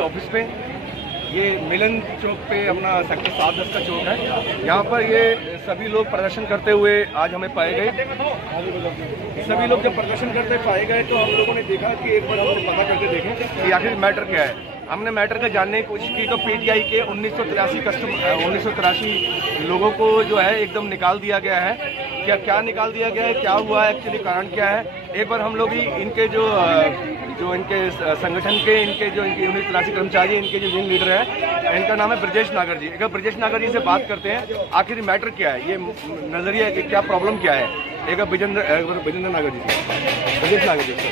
Office पे। ये मिलन चौक पे अपना सेक्टर 7-10 का चौक है। यहाँ पर ये सभी लोग प्रदर्शन करते हुए आज हमें पाए गए। सभी लोग जब प्रदर्शन करते पाए गए तो हम लोगों ने देखा कि एक बार हमने पता करके देखें कि आखिर मैटर क्या है। हमने मैटर का जानने की कोशिश की तो पीटीआई के 1983 लोगों को जो है एकदम निकाल दिया गया है। क्या निकाल दिया गया है, क्या हुआ है, एक्चुअली कारण क्या है, एक बार हम लोग ही इनके जो इनके संगठन के इनके 1983 कर्मचारी, इनके जो यूनियन लीडर है, इनका नाम है ब्रजेश नागर जी। एक बार ब्रजेश नागर जी से बात करते हैं, आखिर मैटर क्या है, ये नजरिया है कि क्या प्रॉब्लम क्या है। एक बार ब्रजेंद्र नागर जी से, ब्रजेश नागर जी से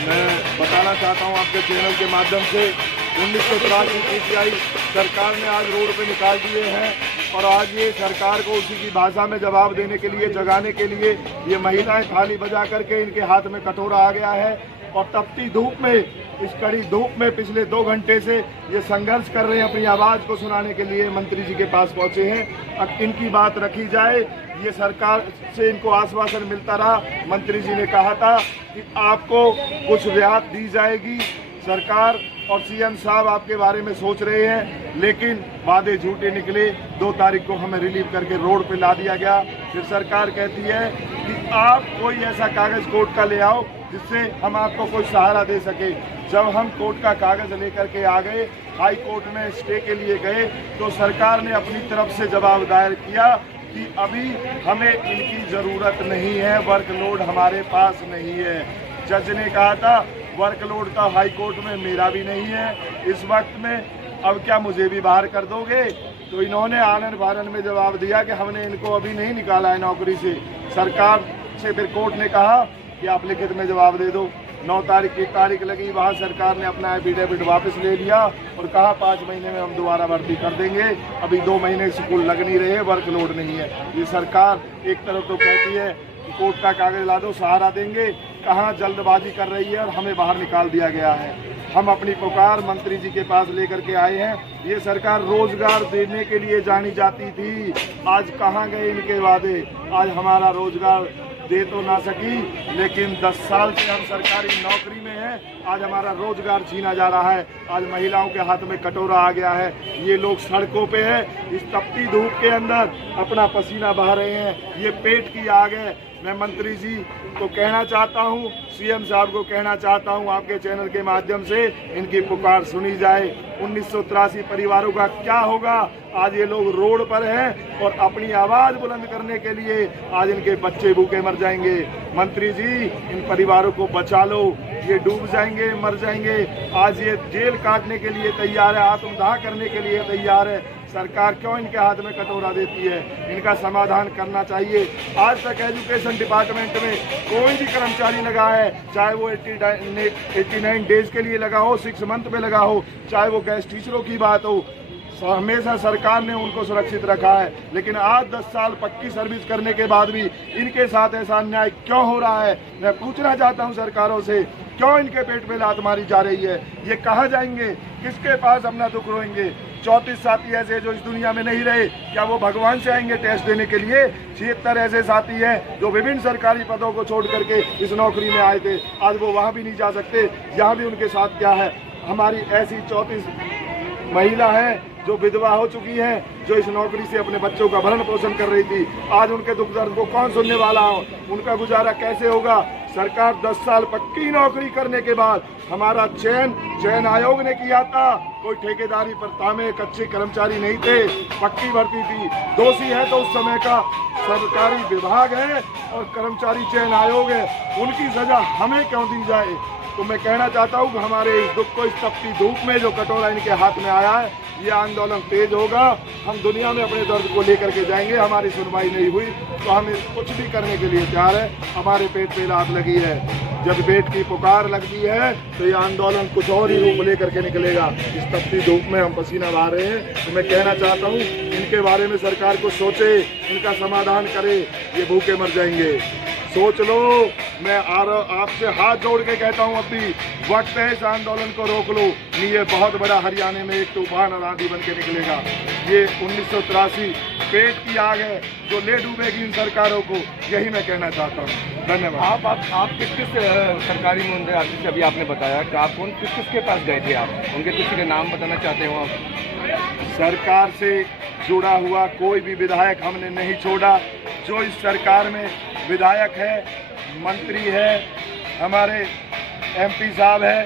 मैं बताना चाहता हूँ आपके चैनल के माध्यम से 1983 पीटीआई सरकार ने आज रोड पे निकाल दिए हैं और आज ये सरकार को उसी की भाषा में जवाब देने के लिए, जगाने के लिए ये महिलाएं थाली बजा करके इनके हाथ में कटोरा आ गया है और तपती धूप में, इस कड़ी धूप में पिछले 2 घंटे से ये संघर्ष कर रहे हैं। अपनी आवाज़ को सुनाने के लिए मंत्री जी के पास पहुंचे हैं। अब इनकी बात रखी जाए, ये सरकार से इनको आश्वासन मिलता रहा। मंत्री जी ने कहा था कि आपको कुछ रियायत दी जाएगी, सरकार और सीएम साहब आपके बारे में सोच रहे हैं, लेकिन वादे झूठे निकले। 2 तारीख को हमें रिलीव करके रोड पे ला दिया गया। फिर सरकार कहती है कि आप कोई ऐसा कागज कोर्ट का ले आओ जिससे हम आपको कोई सहारा दे सके। जब हम कोर्ट का कागज लेकर के आ गए, हाई कोर्ट में स्टे के लिए गए, तो सरकार ने अपनी तरफ से जवाब दायर किया कि अभी हमें इनकी ज़रूरत नहीं है, वर्कलोड हमारे पास नहीं है। जज ने कहा था वर्कलोड तो हाई कोर्ट में मेरा भी नहीं है इस वक्त में, अब क्या मुझे भी बाहर कर दोगे। तो इन्होंने आनन फानन में जवाब दिया कि हमने इनको अभी नहीं निकाला है नौकरी से। सरकार से फिर कोर्ट ने कहा कि आप लिखित में जवाब दे दो। 9 तारीख की तारीख लगी, वहाँ सरकार ने अपना एफिडेविट वापस ले लिया और कहा 5 महीने में हम दोबारा भर्ती कर देंगे। अभी 2 महीने स्कूल लग नहीं रहे, वर्कलोड नहीं है। ये सरकार एक तरफ तो कहती है कि कोर्ट का कागज ला दो, सहारा देंगे, कहाँ जल्दबाजी कर रही है और हमें बाहर निकाल दिया गया है। हम अपनी पुकार मंत्री जी के पास लेकर के आए हैं। ये सरकार रोजगार देने के लिए जानी जाती थी, आज कहाँ गए इनके वादे। आज हमारा रोजगार दे तो ना सकी, लेकिन 10 साल से हम सरकारी नौकरी में हैं, आज हमारा रोजगार छीना जा रहा है। आज महिलाओं के हाथ में कटोरा आ गया है। ये लोग सड़कों पे हैं, इस तपती धूप के अंदर अपना पसीना बहा रहे हैं। ये पेट की आग है। मैं मंत्री जी को कहना चाहता हूँ, सीएम साहब को कहना चाहता हूँ, आपके चैनल के माध्यम से इनकी पुकार सुनी जाए। 1983 परिवारों का क्या होगा। आज ये लोग रोड पर हैं और अपनी आवाज़ बुलंद करने के लिए आज इनके बच्चे भूखे मर जाएंगे। मंत्री जी, इन परिवारों को बचा लो, ये डूब जाएंगे, मर जाएंगे। आज ये जेल काटने के लिए तैयार है, आत्मदाह करने के लिए तैयार है। सरकार क्यों इनके हाथ में कटोरा देती है। इनका समाधान करना चाहिए। आज तक एजुकेशन डिपार्टमेंट में कोई भी कर्मचारी लगा है, चाहे वो 89 डेज के लिए लगा हो, 6 मंथ में लगा हो, चाहे वो गेस्ट टीचरों की बात हो, हमेशा सरकार ने उनको सुरक्षित रखा है। लेकिन आज 10 साल पक्की सर्विस करने के बाद भी इनके साथ ऐसा अन्याय क्यों हो रहा है। मैं पूछना चाहता हूं सरकारों से, क्यों इनके पेट में लात मारी जा रही है। ये कहाँ जाएंगे, किसके पास अपना दुख रोएंगे। 34 साथी ऐसे जो इस दुनिया में नहीं रहे, क्या वो भगवान से आएंगे टेस्ट देने के लिए। 76 ऐसे साथी हैं जो विभिन्न सरकारी पदों को छोड़ करके इस नौकरी में आए थे, आज वो वहाँ भी नहीं जा सकते। यहाँ भी उनके साथ क्या है। हमारी ऐसी 34 महिला है जो विधवा हो चुकी हैं, जो इस नौकरी से अपने बच्चों का भरण पोषण कर रही थी। आज उनके दुख दर्द को कौन सुनने वाला हो, उनका गुजारा कैसे होगा। सरकार 10 साल पक्की नौकरी करने के बाद हमारा चयन आयोग ने किया था। कोई ठेकेदारी पर तामे कच्चे कर्मचारी नहीं थे, पक्की भर्ती थी। दोषी है तो उस समय का सरकारी विभाग है और कर्मचारी चयन आयोग है, उनकी सजा हमें क्यों दी जाए। तो मैं कहना चाहता हूँ कि हमारे इस दुख को, इस तपती धूप में जो कटोरा इनके हाथ में आया है, ये आंदोलन तेज होगा। हम दुनिया में अपने दर्द को लेकर के जाएंगे। हमारी सुनवाई नहीं हुई तो हम कुछ भी करने के लिए तैयार है। हमारे पेट पे लात लगी है, जब पेट की पुकार लगती है तो ये आंदोलन कुछ और ही रूप लेकर के निकलेगा। इस तपती धूप में हम पसीना बहा रहे हैं। तो मैं कहना चाहता हूँ इनके बारे में सरकार को सोचे, इनका समाधान करे। ये भूखे मर जाएंगे, सोच लो। मैं आपसे हाथ जोड़ के कहता हूँ, अपनी वक्त है इस आंदोलन को रोक लो, नहीं ये बहुत बड़ा हरियाणा में एक तूफान और आंधी बन के निकलेगा। ये 1983 पेट की आग है जो ले डूबेगी इन सरकारों को, यही मैं कहना चाहता हूँ। धन्यवाद। आप किस सरकारी नुमाइंदे आते थे? अभी आपने बताया कि आप किस के पास गए थे? आप उनके किसी के नाम बताना चाहते हो आप? सरकार से जुड़ा हुआ कोई भी विधायक हमने नहीं छोड़ा। जो इस सरकार में विधायक है, मंत्री है, हमारे MP साहब है,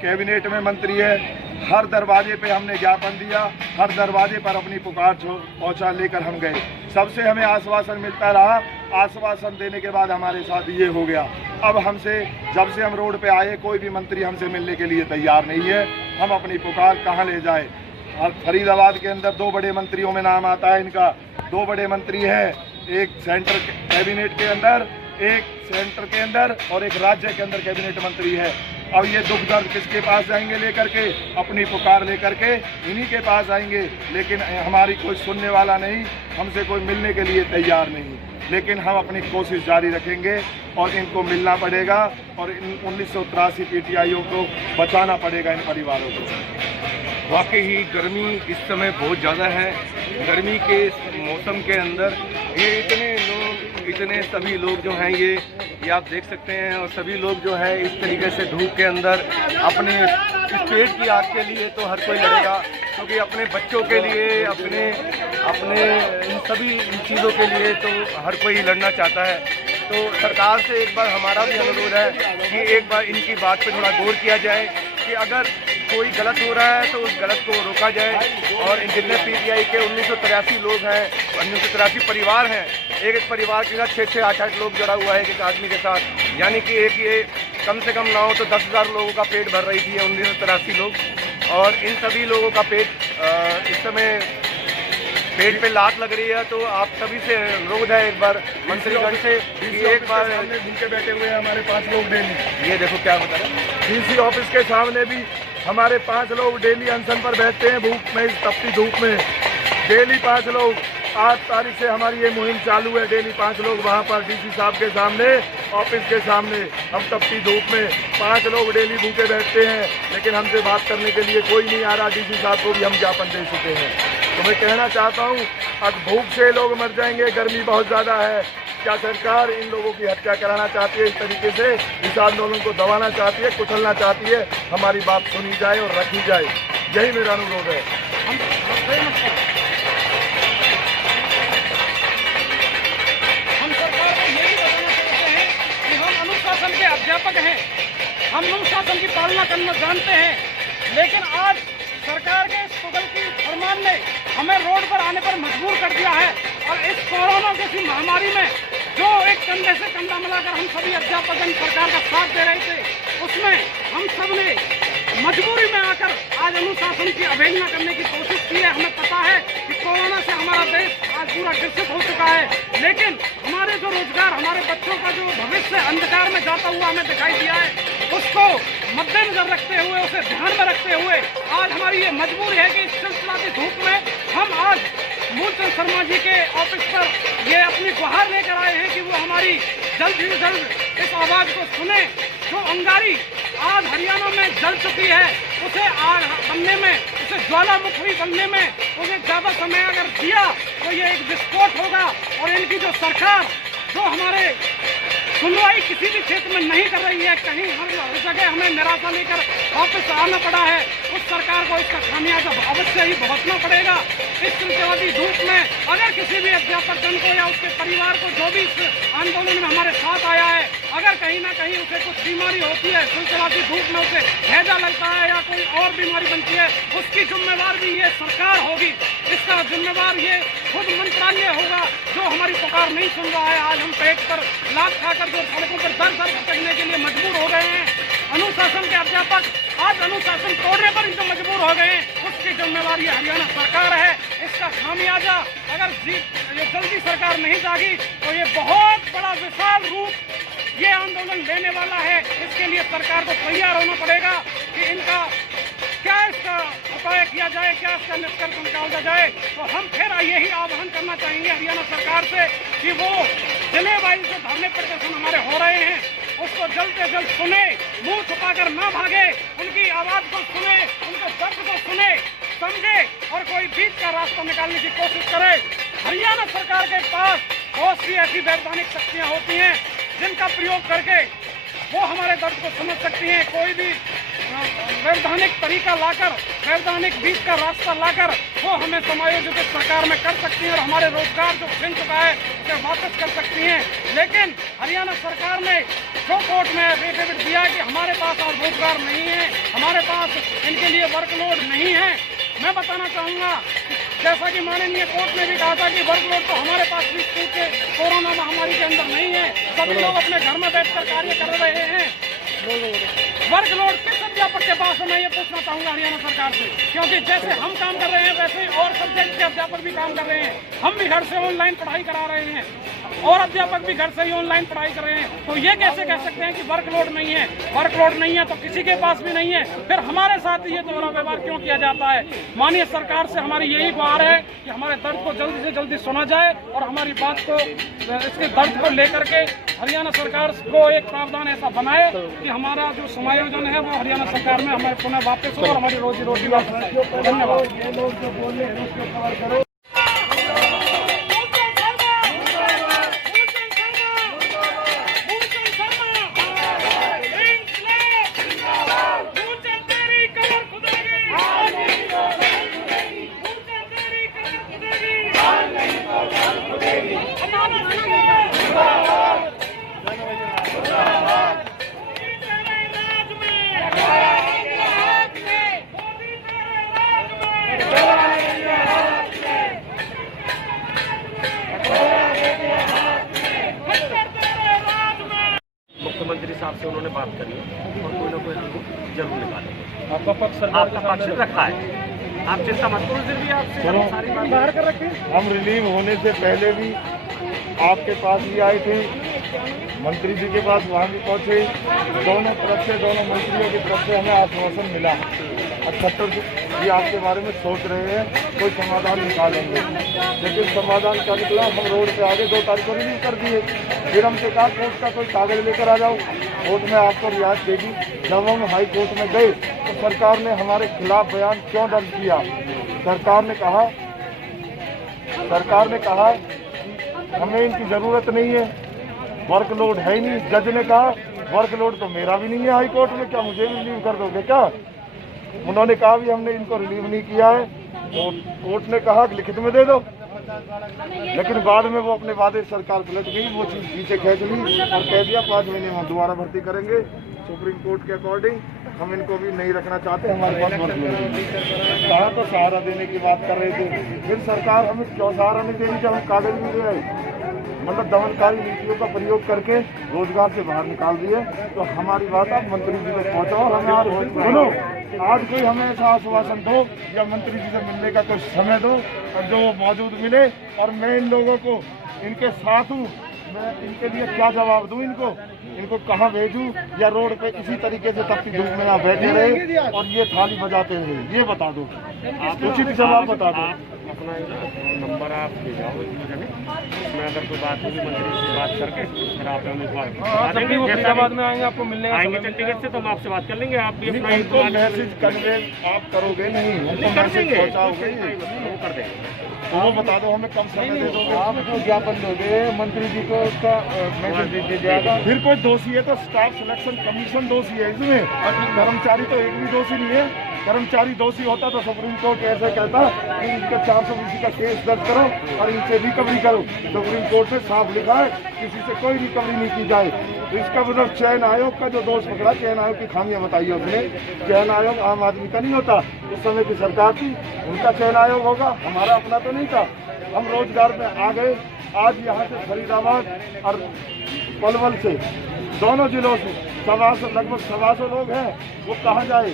कैबिनेट में मंत्री है, हर दरवाजे पे हमने ज्ञापन दिया, हर दरवाजे पर अपनी पुकार पहुंचा लेकर हम गए। सबसे हमें आश्वासन मिलता रहा, आश्वासन देने के बाद हमारे साथ ये हो गया। अब हमसे जब से हम रोड पे आए कोई भी मंत्री हमसे मिलने के लिए तैयार नहीं है। हम अपनी पुकार कहाँ ले जाए? फरीदाबाद के अंदर 2 बड़े मंत्रियों में नाम आता है इनका। 2 बड़े मंत्री हैं, एक सेंटर कैबिनेट के अंदर, एक सेंटर के अंदर और एक राज्य के अंदर कैबिनेट मंत्री है। अब ये दुख दर्द किसके पास जाएंगे लेकर के? अपनी पुकार लेकर के इन्हीं के पास आएंगे, लेकिन हमारी कोई सुनने वाला नहीं, हमसे कोई मिलने के लिए तैयार नहीं। लेकिन हम अपनी कोशिश जारी रखेंगे और इनको मिलना पड़ेगा और इन 1983 PTIओं को बचाना पड़ेगा, इन परिवारों को। वाकई ही गर्मी इस समय बहुत ज़्यादा है। गर्मी के इस मौसम के अंदर ये इतने सभी लोग जो हैं ये आप देख सकते हैं, और सभी लोग जो है इस तरीके से धूप के अंदर अपने इस पेट की आग के लिए तो हर कोई लड़ेगा, क्योंकि अपने बच्चों के लिए, अपने इन सभी चीज़ों के लिए तो हर कोई लड़ना चाहता है। तो सरकार से एक बार हमारा भी अनुरोध है कि एक बार इनकी बात पे थोड़ा गौर किया जाए कि अगर कोई गलत हो रहा है तो उस गलत को रोका जाए। और जितने PTI के 1983 लोग हैं, 1983 परिवार हैं, एक परिवार के साथ 6-6, 8-8 लोग जुड़ा हुआ है एक आदमी के साथ, यानी कि एक ये कम से कम ना हो तो 10,000 लोगों का पेट भर रही थी 1983 लोग। और इन सभी लोगों का पेट इस समय पेट पे लात लग रही है। तो आप सभी से अनुरोध है एक बार मंत्रीगण से कि एक बार भूखे बैठे हुए हैं हमारे 5 लोग डेली। ये देखो क्या बता रहे हैं, DC ऑफिस के सामने भी हमारे 5 लोग डेली अनशन पर बैठते हैं भूख में, इस तपती धूप में। डेली 5 लोग, 8 तारीख से हमारी ये मुहिम चालू है। डेली 5 लोग वहाँ पर DC साहब के सामने, ऑफिस के सामने, हम तपती धूप में 5 लोग डेली भूखे बैठते हैं, लेकिन हमसे बात करने के लिए कोई नहीं आ रहा। DC साहब को भी हम ज्ञापन दे चुके हैं। तो मैं कहना चाहता हूँ, अब भूख से लोग मर जाएंगे, गर्मी बहुत ज़्यादा है। क्या सरकार इन लोगों की हत्या कराना चाहती है? इस तरीके से इस आंदोलन को दबाना चाहती है, कुचलना चाहती है? हमारी बात सुनी जाए और रखी जाए, यही मेरा अनुरोध है। हम सरकार को यही बताना चाहते हैं कि हम अनुशासन के अध्यापक हैं, हम अनुशासन की पालना करना जानते हैं, लेकिन आज सरकार के इस तुगलकी फरमान ने हमें रोड पर आने पर मजबूर कर दिया है। और इस कोरोना जैसी महामारी में जो एक कंधे से कंधा मिलाकर हम सभी अध्यापक सरकार का साथ दे रहे थे, उसमें हम सब ने मजबूरी में आकर आज अनुशासन की अवहेलना करने की कोशिश की है। हमें पता है कि कोरोना से हमारा देश आज पूरा ग्रसित हो चुका है, लेकिन हमारे जो रोजगार, हमारे बच्चों का जो भविष्य अंधकार में जाता हुआ हमें दिखाई दिया है, उसको मद्देनजर रखते हुए, उसे ध्यान में रखते हुए आज हमारी ये मजबूरी है कि इस चिलचिलाती धूप में हम आज मूलचंद शर्मा जी के ऑफिस पर ये अपनी गुहार लेकर आए हैं कि वो हमारी जल्द से जल्द इस आवाज को सुने। जो अंगारी आज हरियाणा में जल चुकी है, उसे आग बनने में, उसे ज्वालामुखी बनने में उसे ज़्यादा समय अगर दिया तो ये एक विस्फोट होगा। और इनकी जो सरकार जो हमारे सुनवाई किसी भी क्षेत्र में नहीं कर रही है, कहीं हर जगह हमें निराशा लेकर वापस आना पड़ा है, उस सरकार को इसका खामियाजा अवश्य ही भुगतना पड़ेगा। इस चिलचिलाती धूप में अगर किसी भी अध्यापक जन को या उसके परिवार को, जो भी इस आंदोलन में हमारे साथ आया है, अगर कहीं ना कहीं उसे कुछ बीमारी होती है, चिलचिलाती धूप में उसे हैजा लगता है या कोई और बीमारी बनती है, उसकी जिम्मेवार भी ये सरकार होगी। इसका जिम्मेवार ये खुद मंत्रालय होगा जो हमारी पुकार नहीं सुन रहा है। आज हम पेट पर लात खाकर जो सड़कों पर दर दर भटकने के लिए मजबूर हो गए हैं, अनुशासन के अध्यापक आज अनुशासन तोड़ने पर जो मजबूर हो गए हैं, उसकी जिम्मेवारी हरियाणा सरकार है। इसका खामियाजा अगर ये जल्दी सरकार नहीं जागी तो ये बहुत बड़ा विशाल रूप ये आंदोलन लेने वाला है। इसके लिए सरकार को तैयार होना पड़ेगा कि इनका क्या इसका उपाय किया जाए, क्या इसका निष्कर्ष निकाला जाए। तो हम फिर यही आह्वान करना चाहेंगे हरियाणा सरकार से कि वो जिले वाइज जो धरने प्रदर्शन हमारे हो रहे हैं उसको जल्द से जल्द सुने, मुंह छुपाकर ना भागे, उनकी आवाज को सुने, उनके दर्द को सुने, समझे और कोई बीच का रास्ता निकालने की कोशिश करे। हरियाणा सरकार के पास बहुत सी ऐसी वैधानिक शक्तियां होती हैं जिनका प्रयोग करके वो हमारे दर्द को समझ सकती हैं। कोई भी वैधानिक तरीका लाकर, वैधानिक बीच का रास्ता लाकर वो हमें समायोजित सरकार में कर सकती हैं और हमारे रोजगार जो छिन चुका है उसे वापस कर सकती हैं। लेकिन हरियाणा सरकार ने जो कोर्ट में एफिडेविट दिया कि हमारे पास और रोजगार नहीं है, हमारे पास इनके लिए वर्कलोड नहीं है, मैं बताना चाहूँगा जैसा कि माननीय कोर्ट ने भी कहा था कि वर्कलोड तो हमारे पास भी क्योंकि कोरोना महामारी के अंदर नहीं है, सभी लोग अपने घर में बैठकर कार्य कर रहे हैं। वर्कलोड किस अध्यापक के पास है, मैं ये पूछना चाहूंगा हरियाणा सरकार से, क्योंकि जैसे हम काम कर रहे हैं वैसे ही और सब्जेक्ट के अध्यापक भी काम कर रहे हैं। हम भी घर से ऑनलाइन पढ़ाई करा रहे हैं और अध्यापक भी घर से ही ऑनलाइन पढ़ाई कर रहे हैं। तो ये कैसे कह सकते हैं कि वर्कलोड नहीं है? वर्कलोड नहीं है तो किसी के पास भी नहीं है, फिर हमारे साथ ये दोहरा व्यवहार क्यों किया जाता है? माननीय सरकार से हमारी यही गुहार है कि हमारे दर्द को जल्दी से जल्दी सुना जाए और हमारी बात को, इसके दर्द को लेकर के हरियाणा सरकार को एक प्रावधान ऐसा बनाए कि हमारा जो समायोजन है वो हरियाणा सरकार में हमारे पुनः वापस हो और हमारी रोजी रोटी वापस आए। धन्यवाद। मुख्यमंत्री साहब से उन्होंने बात करी है और कोई ना कोई हमको जरूर निकालेंगे। आपका पक्ष सरकार आपका पक्ष रखा है, आप चिंता मत करो, फिर भी आपसे सारी बात बाहर कर रखे। हम रिलीव होने से पहले भी आपके पास भी आए थे, मंत्री जी के पास वहाँ भी पहुँचे, दोनों तरफ से, दोनों मंत्रियों की तरफ से हमें आश्वासन मिला। 78 ये आपके बारे में सोच रहे हैं, कोई समाधान निकालेंगे, लेकिन समाधान क्या निकला? हम रोड पे आगे 2 तारीख को रिलीव कर दिए। फिर हमसे कहा कोर्ट का कोई कागज लेकर आ जाओ, कोर्ट में आपको रियायत देगी। जब हम हाई कोर्ट में गए तो सरकार ने हमारे खिलाफ बयान क्यों दर्ज किया? सरकार ने कहा हमें इनकी ज़रूरत नहीं है, वर्कलोड है ही नहीं। जज ने कहा वर्कलोड तो मेरा भी नहीं है हाई कोर्ट में, क्या मुझे भी रिलीव कर दोगे क्या? उन्होंने कहा भी हमने इनको रिलीव नहीं किया है, तो कोर्ट ने कहा कि लिखित में दे दो, लेकिन बाद में वो अपने वादे सरकार पलट गई, वो चीज़ पीछे खींच ली और कह दिया 5 महीने में दोबारा भर्ती करेंगे। सुप्रीम कोर्ट के अकॉर्डिंग हम इनको भी नहीं रखना चाहते, हमारे पास वर्कलोड कहा तो सहारा देने की बात कर रहे थे। फिर सरकार हमें क्यों सहारा नहीं देगी जब हम कागज नहीं दे रहे? मतलब दमनकारी नीतियों का प्रयोग करके रोजगार से बाहर निकाल दिए। तो हमारी बात आप मंत्री जी तक पहुँचाओ और हमें सुनो, आज कोई हमें ऐसा आश्वासन दो या मंत्री जी से मिलने का कोई समय दो और जो मौजूद मिले, और मैं इन लोगों को इनके साथ हूँ, मैं इनके लिए क्या जवाब दूँ? इनको कहाँ भेजूँ? या रोड पे इसी तरीके से तपती धूप में यहाँ बैठे रहे और ये थाली बजाते रहे? ये बता दो, उचित जवाब बता दो। अपना नंबर आप दे जाओ, मैं अगर कोई बात होगी मंत्री से बात करके फिर आप हमें फरीदाबाद में आएंगे, आपको मिलने आएंगे चंडीगढ़ से, तो हम आपसे बात कर लेंगे। आप भी अपना मैसेज कन्वे आप करोगे नहीं, उनको मैसेज पहुँचाओगे, वो कर देंगे। वो बता दो हमें कम समय दे दोगे? आप जो ज्ञापन दोगे मंत्री जी को उसका मैसेज दे जाएगा। फिर कोई दोषी है तो स्टाफ सिलेक्शन कमीशन दोषी है इसमें, कर्मचारी तो एक भी दोषी नहीं है। कर्मचारी दोषी होता तो सुप्रीम कोर्ट ऐसे कहता कि इनका 420 का केस दर्ज करो और इनसे रिकवरी करो। सुप्रीम कोर्ट में साफ लिखा है किसी से कोई रिकवरी नहीं की जाए। तो इसका मतलब चयन आयोग का जो दोष पकड़ा, चयन आयोग की खामियां बताई उसने। चयन आयोग आम आदमी का नहीं होता, उस समय की सरकार थी, उनका चयन आयोग होगा, हमारा अपना तो नहीं था। हम रोजगार में आ गए। आज यहाँ से फरीदाबाद और पलवल से, दोनों जिलों से लगभग 125 लोग हैं। वो कहाँ जाए?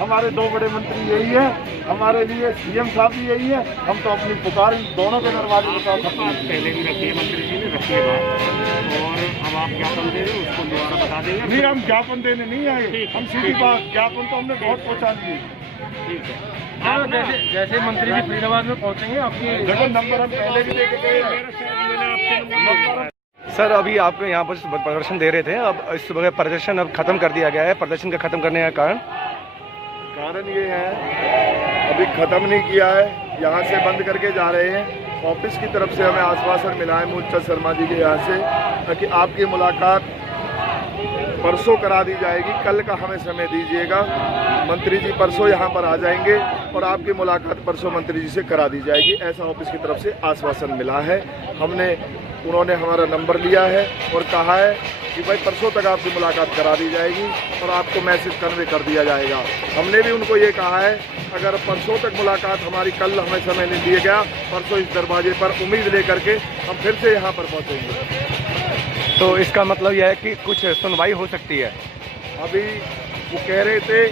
हमारे 2 बड़े मंत्री यही है, हमारे लिए सीएम साहब भी यही है। हम तो अपनी पुकार दोनों के दरवाजे बता सकते हैं। पहले भी रखिए, मंत्री जी ने रखिए बात, और अब आप ज्ञापन दे रहे उसको दोबारा बता देंगे। नहीं, हम ज्ञापन देने नहीं आए, हम सीधी बात, ज्ञापन तो हमने बहुत पहुँचा दिए। ठीक है, जैसे मंत्री जी फरीदाबाद में पहुंचेंगे आपकी नंबर हम पहले भी दे के गए। सर अभी आप यहाँ पर प्रदर्शन दे रहे थे, अब इस वक्त प्रदर्शन अब खत्म कर दिया गया है। प्रदर्शन का खत्म करने का कारण ये है, अभी खत्म नहीं किया है, यहाँ से बंद करके जा रहे हैं। ऑफिस की तरफ से हमें आश्वासन मिला है मूलचंद शर्मा जी के यहाँ से कि आपकी मुलाकात परसों करा दी जाएगी, कल का हमें समय दीजिएगा। मंत्री जी परसों यहाँ पर आ जाएंगे और आपकी मुलाकात परसों मंत्री जी से करा दी जाएगी, ऐसा ऑफिस की तरफ से आश्वासन मिला है। उन्होंने हमारा नंबर लिया है और कहा है कि भाई परसों तक आपकी मुलाकात करा दी जाएगी और आपको मैसेज कन्वे कर दिया जाएगा। हमने भी उनको ये कहा है, अगर परसों तक मुलाकात हमारी, कल हमें समय नहीं दिया गया, परसों इस दरवाजे पर उम्मीद लेकर के हम फिर से यहाँ पर पहुँचेंगे। तो इसका मतलब यह है कि कुछ सुनवाई हो सकती है। अभी वो कह रहे थे,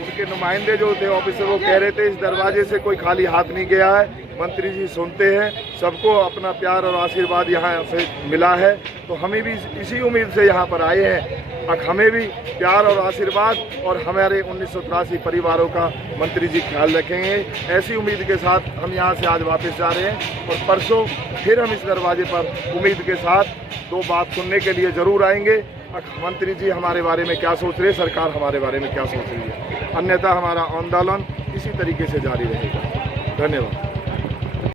उनके नुमाइंदे जो थे ऑफिसर, वो कह रहे थे इस दरवाजे से कोई खाली हाथ नहीं गया है, मंत्री जी सुनते हैं, सबको अपना प्यार और आशीर्वाद यहाँ से मिला है, तो हमें भी इसी उम्मीद से यहाँ पर आए हैं। अब हमें भी प्यार और आशीर्वाद और हमारे 1983 परिवारों का मंत्री जी ख्याल रखेंगे, ऐसी उम्मीद के साथ हम यहाँ से आज वापस जा रहे हैं। और परसों फिर हम इस दरवाजे पर उम्मीद के साथ दो बात सुनने के लिए ज़रूर आएंगे। मंत्री जी हमारे बारे में क्या सोच रहे हैं, सरकार हमारे बारे में क्या सोच रही है, अन्यथा हमारा आंदोलन इसी तरीके से जारी रहेगा। धन्यवाद।